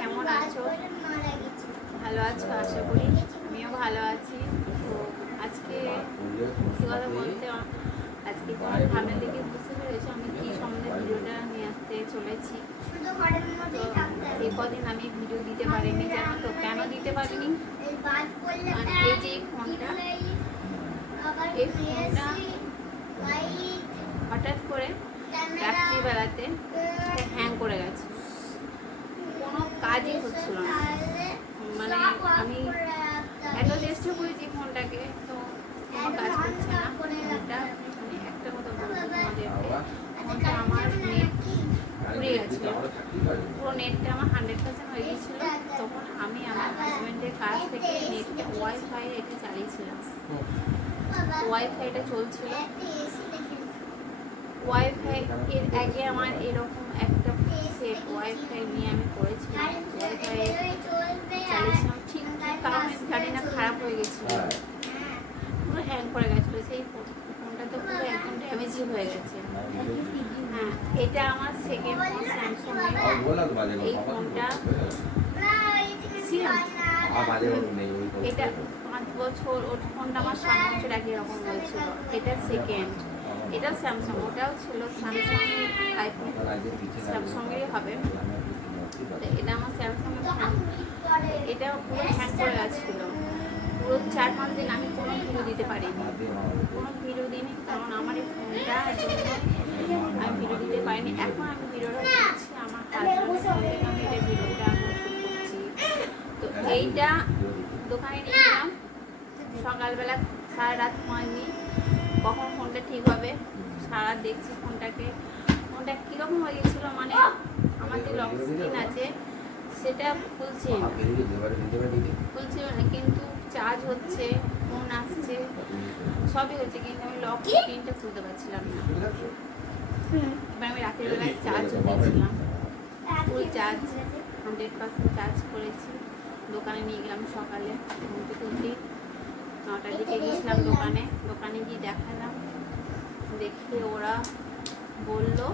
কেমন আছো? ভালো আছো আশা করি। আমিও ভালো আছি। তো আজকে সত্যি কথা বলতে আজকে তোমার ভাবনা দেখে বুঝতে পেরেছো আমি কি সম্বন্ধে ভিডিওটা নিয়ে আসতে চলেছি। তো এই কদিন আমি ভিডিও দিতে পারিনি, জানো তো কেন দিতে পারিনি? এই যে এই ফোনটা হঠাৎ করে রাত্রিবেলাতে হ্যাং করে গেছে, কোনো কাজই হচ্ছিল না। মানে আমি এত চেষ্টা করেছি ফোনটাকে, তো কোনো কাজ করছে না ফোনটা। মানে একটা কথা বলবো তোমাদেরকে, ফোনটা আমার নেট ঘুরে গেছিলো, পুরো নেটটা আমার 100% হয়ে গেছিলো। তখন আমি আমার হাজব্যান্ডের কাছ থেকে নেটটা ওয়াইফাই এটা চালিয়েছিলাম, ওয়াইফাইটা চলছিল। ওয়াইফাই এর আগে আমার এরকম একটা সেট ওয়াইফাই নিয়ে আমি করেছিলাম, ওয়াইফাই চালিয়েছিলাম ঠিক কারণে জানি না খারাপ হয়ে গেছিলো, পুরো হ্যাং করে গেছিলো। সেই ফোনটা তো পুরো একদম ড্যামেজই হয়ে গেছে। হ্যাঁ, এটা আমার সেকেন্ড ফোন স্যামসাং। এই ফোনটা এটা 5 বছর, ওর ফোনটা আমার 7 বছর আগে এরকম হয়েছিল। এটা সেকেন্ড, এটা স্যামসাং, ওটাও ছিল স্যামসাং, আইফোন স্যামসাংয়েরই হবে। এটা আমার স্যামসাংয়ের ফোন, এটা পুরো হ্যাং করে গেছিলো। পুরো 4-5 দিন আমি কোনো ভিডিও দিতে পারিনি, কোনো ভিডিও দিইনি, কারণ আমার এই ফোনটার জন্য আমি ভিডিও দিতে পারিনি। এখন আমি ভিডিওটা করছি আমার হাজব্যান্ডের সঙ্গে, আমি এটা ভিডিওটা করছি। তো এইটা দোকানে নিয়ে গেলাম সকালবেলা, সারা রাত ঘুমাইনি, কখন ফোনটা ঠিক হবে। সারা দেখছি ফোনটা কীরকম হয়ে গেছিলো, মানে আমার যে লক স্ক্রিন আছে সেটা খুলছে না, কিন্তু চার্জ হচ্ছে, ফোন আসছে, সবই হচ্ছে, কিন্তু আমি লক স্ক্রিনটা খুলতে পারছিলাম না। এবার আমি রাতের বেলায় চার্জ দিয়েছিলাম, ফুল চার্জ 100% চার্জ করেছি। দোকানে নিয়ে গেলাম সকালে ঘুম থেকে উঠি 9টার দিকে গিয়েছিলাম দোকানে গিয়ে দেখালাম, দেখে ওরা বললো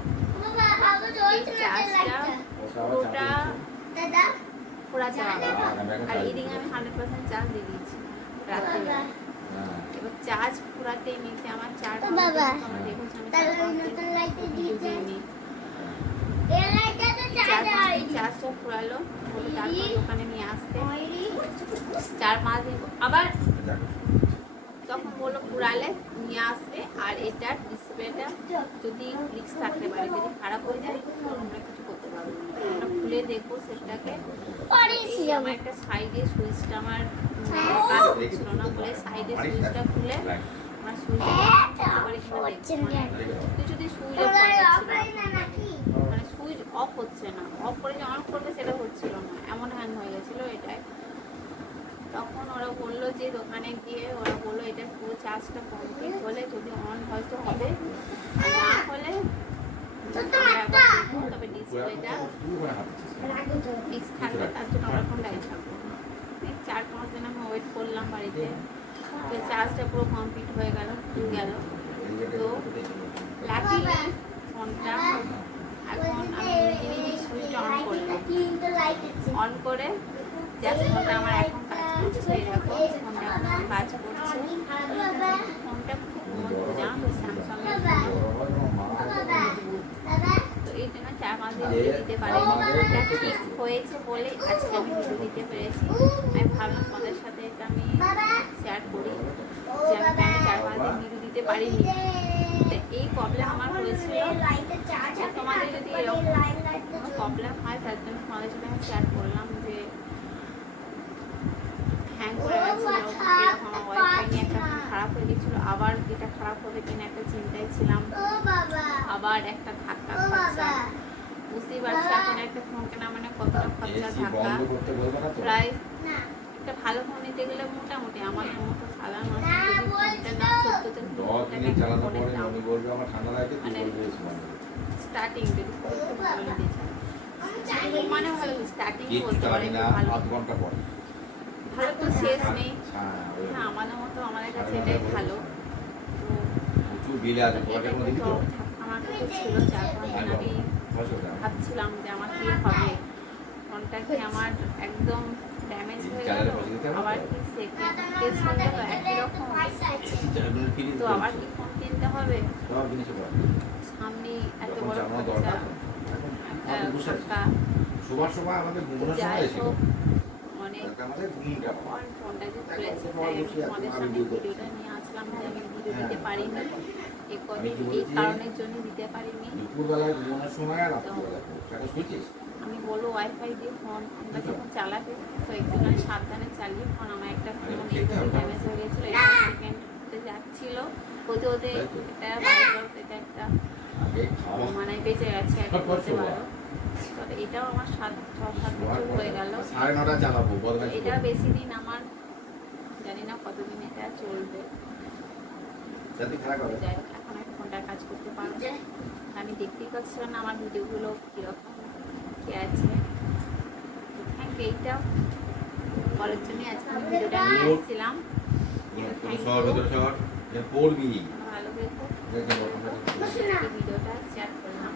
এই চার্জটা পুরোটা ঘোরাতে হবে, আর এদিকে আমি 100% চার্জ দিয়ে দিয়েছি রাত্রিবেলা। এবার চার্জ ঘোরাতে নিতে আমার 4-5 চার্জটা ঘোরালো, তারপর দোকানে নিয়ে আসতে 4-5 দিন, আবার তখন বললো ঘুরালে নিয়ে আসবে, আর এটার ডিসপ্লেটা যদি রিস্ক থাকতে পারে, যদি খারাপ হয়ে যায় আমরা কিছু করতে পারবো না। আমরা খুলে দেখবো সেটাকে। আমার একটা সাইডে সুইচটা আমার কাজ করছিল না বলে সাইডে সুইচটা খুলে আমার যদি সুইচ মানে সুইচ অফ হচ্ছে না, অফ করে যে অন করবে সেটা হচ্ছিল না, এমন হ্যাং হয়ে গেছিলো এটাই। তখন ওরা বললো যে দোকানে গিয়ে ওরা বললো এটা পুরো চার্জটা কমপ্লিট হলে যদি অন হয়তো হবে, আর না হলে তবে ডিসপ্লেটা ফিক্স থাকবে, তার জন্য ওরা ফোনটাই থাকবো। 4-5 দিন আমি ওয়েট করলাম বাড়িতে, তো চার্জটা পুরো কমপ্লিট হয়ে গেল। তো লাকিলি ফোনটা এখন আমি নিজে সুইচটা অন করলাম, অন করে জাস্ট ফোনটা আমার এখন কাজ করছে, এরকম ফোনটা এখন কাজ করছে। ফোনটা খুব মজবুত, জানো তো স্যামসাংয়ের। তো এই জন্য 4-5 দিন দিতে পারিনি, এটা ঠিক হয়েছে বলে আজকে আমি ভিডিও দিতে পেরেছি। আমি ভাবলাম তোমাদের সাথে এটা আমি শেয়ার করি যে আমি কেন 4-5 দিন ভিডিও দিতে পারিনি। এই প্রবলেম আমার হয়েছিল, তোমাদের যদি এরকম কোনো প্রবলেম হয় তার জন্য তোমাদের সাথে আমি শেয়ার করলাম যে হ্যাং করে গেছিলো, এরকম ওয়াইফাই নিয়ে একটা খারাপ হয়ে গেছিলো, আবার এটা খারাপ হবে কিনা একটা চিন্তায় ছিলাম, আবার একটা ধাক্কা খরচা, বুঝতেই পারছি এখন একটা ফোন কেনা মানে কতটা খরচা ধাক্কা। প্রায় একটা ভালো ফোন নিতে গেলে মোটামুটি আমাদের মতো সাধারণ মানুষের যদি ফোনটার দাম 14 থেকে 15 টাকা ফোনের দাম, মানে স্টার্টিং যদি ভালো নিতে চাই মানে ভালো স্টার্টিং বলতে পারেন, ভালো তো শেষ নেই। হ্যাঁ, আমাদের মতো আমাদের কাছে এটাই ভালো। তো আমার কাছে ছিল 4-5 দিন, আমি ভাবছিলাম যে আমার কী হবে, ফোনটা ফোনটা কি আমার একদম ড্যামেজ হয়ে গেল, আবার কি সেকেন্ড কেস হয়ে গেল একই রকম, তো আবার কি ফোন কিনতে হবে? সামনে এত বড় খরচা, টাকা, যাই হোক অনেক ফোনটা যে খুলেছি তাই আমি তোমাদের সামনে ভিডিওটা নিয়ে আসলাম যে আমি ভিডিও দিতে পারিনি, এই কারণের জন্য দিতে পারিনি। আমি বলবো ওয়াইফাই দিয়ে ফোন আমরা যখন চালাবে তো একটুখানি সাবধানে চালিয়ে, ফোন আমার একটা ফোন এইভাবে ড্যামেজ হয়ে গেছিলো, এটা সেকেন্ডে যাচ্ছিলো হতে হতে এটা ভাইরাস, এটা একটা মানে বেঁচে গেছে আর বলতে পারো। তো এটাও আমার 7-6-7 বছর হয়ে গেল, এটা বেশি দিন আমার জানি না কতদিন এটা চলবে। যাই হোক এখন আমি ফোনটার কাজ করতে পারবো, আমি দেখতেই পাচ্ছিলাম না আমার ভিডিওগুলো কীরকম কি আছে। থ্যাংক ইউ, এইটা বলার জন্য আজকে আমি ভিডিওটা নিয়ে এসেছিলাম। ভালো থেকো, ভিডিওটা শেয়ার করলাম।